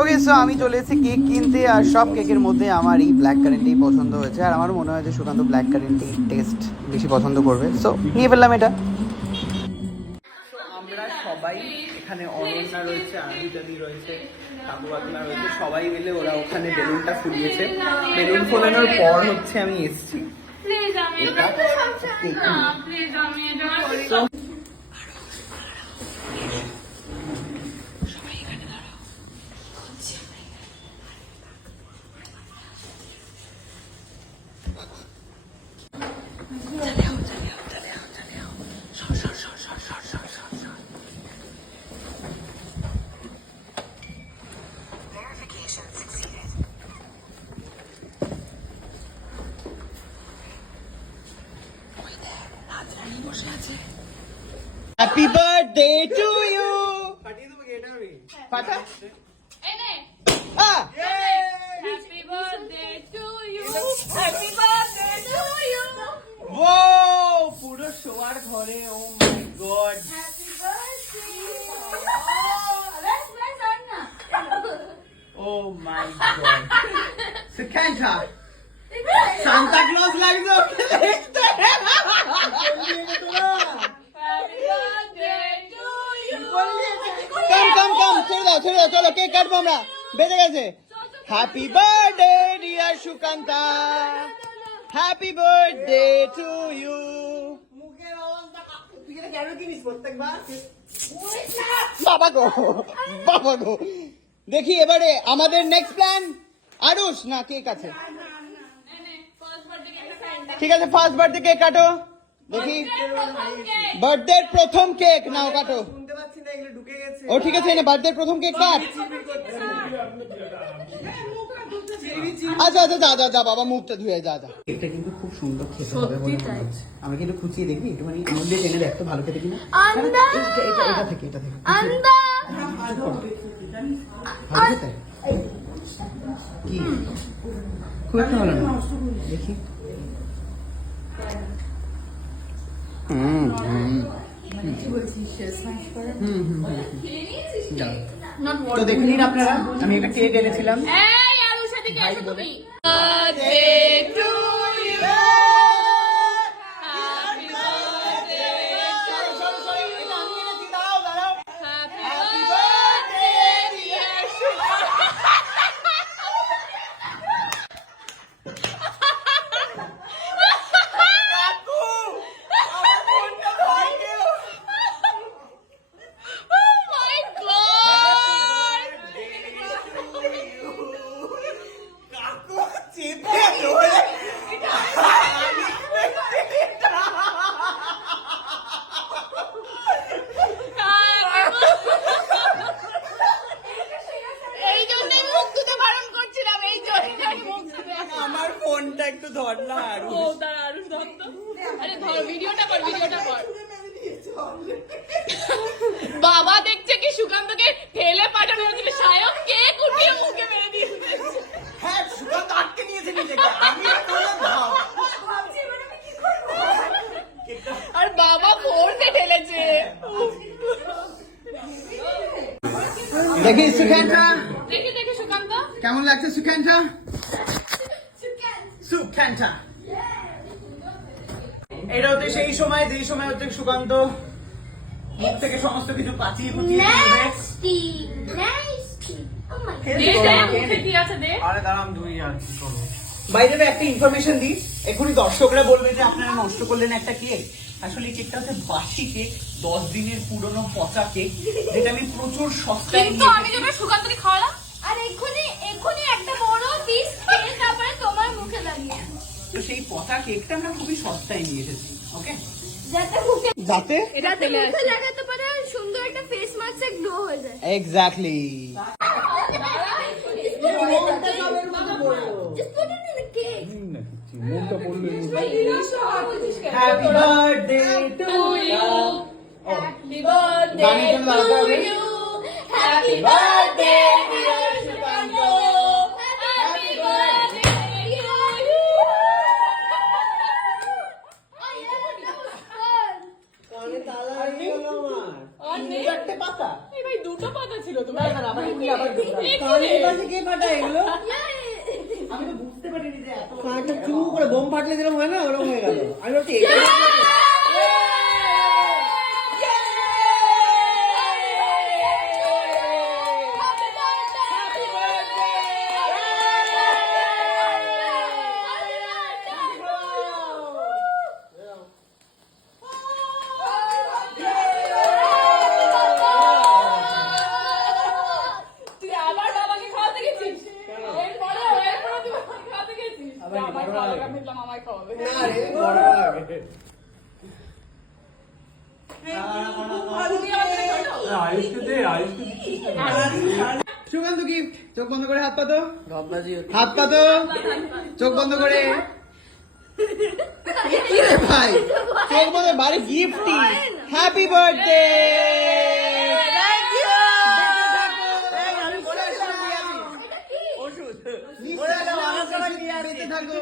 ওকে, so আমি চলে এসেছি কেক কিনতে, আর সব কেকের মধ্যে আমার এই ব্ল্যাক কারেন্টই পছন্দ হয়েছে, আর আমার মনে হয় যে সুকান্ত ব্ল্যাক কারেন্টই টেস্ট বেশি পছন্দ করবে, সো নিয়ে ফেললাম এটা। আমরা সবাই এখানে, অনন্যা রয়েছে, আদিতাদি রয়েছে, কাকু কাকিমা রয়েছে, সবাই মিলে ওরা ওখানে বেলুনটা ফুলিয়েছে। বেলুন ফোলানোর পর হচ্ছে আমি এসেছি। Happy birthday to you. Pata? Ah! Happy birthday to you. Happy birthday to you. Wow! পুরো শোয়ার ঘরে, oh my god. Happy birthday. Oh my god. Santa. Santa Claus লাগবে ওকে দেখতে। Happy birthday to you. Come, ছেড়ে দাও, চলো cake কাটবো আমরা, বেজে গেছে। Happy birthday dear Sukanta, happy birthday to you. বাবা গো, দেখি এবারে আমাদের নেক্সট প্ল্যান আরুষ না কেক আছে? ঠিক আছে, ফার্স্ট বার্থডে কেক কাটো, দেখি বার্থডে প্রথম কেক নাও কাটো। ও ঠিক আছে, না বার্থডে প্রথম কেক কাট। আচ্ছা যা বাবা, মুখটা ধুয়ে যা। কেকটা কিন্তু খুব সুন্দর খেতে হবে বলে মনে হচ্ছে। আমি কিন্তু খুঁচিয়ে দেখবি একটুখানি আঙুল দিয়ে টেনে দেখতো ভালো খেতে কিনা। এটা থেকে ভালো খেতে কি খুব একটা ভালো না, দেখি। তো দেখে নিন আপনারা, আমি একটা কেক এনেছিলাম। এই আলুর সাথে কি আছে তুমি? Birthday to you. Happy birthday to you. Happy birthday dear Oh my god. এই জন্যই মুখ ধুতে বারণ করছিলাম, এই জন্যই মুখ ধুতে। আমার ফোনটা একটু ধর না আরু। ও তার আরুষ ধর তো। আরে ধর, ভিডিওটা কর। বাবা দেখছে কি সুকান্তকে ঠেলে পাঠানো হয়েছিল, সায়ক কেক উঠিয়ে মুখে মেরে দিয়েছে। হ্যাঁ, সুকান্ত আটকে নিয়েছে নিজেকে, আমি আর তোরা দাও। আর বাবা ফোর্সে ঠেলেছে। দেখি সুকান্তা, দেখি সুকান্ত কেমন লাগছে সুকান্তা? এটা হচ্ছে সেই সময়, যেই সময় হচ্ছে সুকান্ত মুখ থেকে সমস্ত কিছু পাঠিয়ে ফুটিয়ে দিবে। মুখে কি আছে দে। আরে দাঁড়াম, ধুই আর কি করবো। বাইরে একটা ইনফরমেশন দিই, এখনই দর্শকরা বলবে যে আপনারা নষ্ট করলেন একটা কেক। আসলে কেকটা হচ্ছে বাসি কেক, 10 দিনের পুরনো পচা কেক, যেটা আমি প্রচুর সস্তায় কিন্তু আমি যেটা সুকান্তকে খাওয়ালাম, আর এক্ষুনি একটা বড় পিস খেয়ে তারপরে তোমার মুখে লাগিয়ে। তো সেই পচা কেকটা আমরা খুবই সস্তায় নিয়ে এসেছি, ওকে? যাতে এটা মুখে লাগাতে পারে আর সুন্দর একটা ফেস মাস্কে গ্লো হয়ে যায়। Exactly. Happy birthday to you, happy birthday to you, happy birthday dear Sukanta, happy birthday to you. কানে তালা দিয়ে গেল আমার। 3-4টে পাতা। এই ভাই দুটো পাতা কথা ছিল তোমার? কে ফাটা এগুলো? আমি তো বুঝতে পারিনি যে এত কাঁচটা চু করে বোম ফাটলে যেরকম হয় না ওরকম হয়ে গেল। আমি ভাবছি এটা তুই আবার বাবাকে খাওয়াতে গেছিস? এরপরে তুই বাবাকে খাওয়াতে গেছিস? আবার আমার বড় খাওয়াবে, আগে। আমি ভাবলাম আমায় খাওয়াবে। না রে বড় আগে। তুমি আমাকে ছোট? সুকান্ত কি চোখ বন্ধ করে হাত পাতো, ধপবাজি হাত পাতো, চোখ বন্ধ করে। কি রে ভাই, চোখ বন্ধ, বাড়ি গিফটি। Happy birthday. আমি বলেছিলাম ওষুধ। বেঁচে থাকো।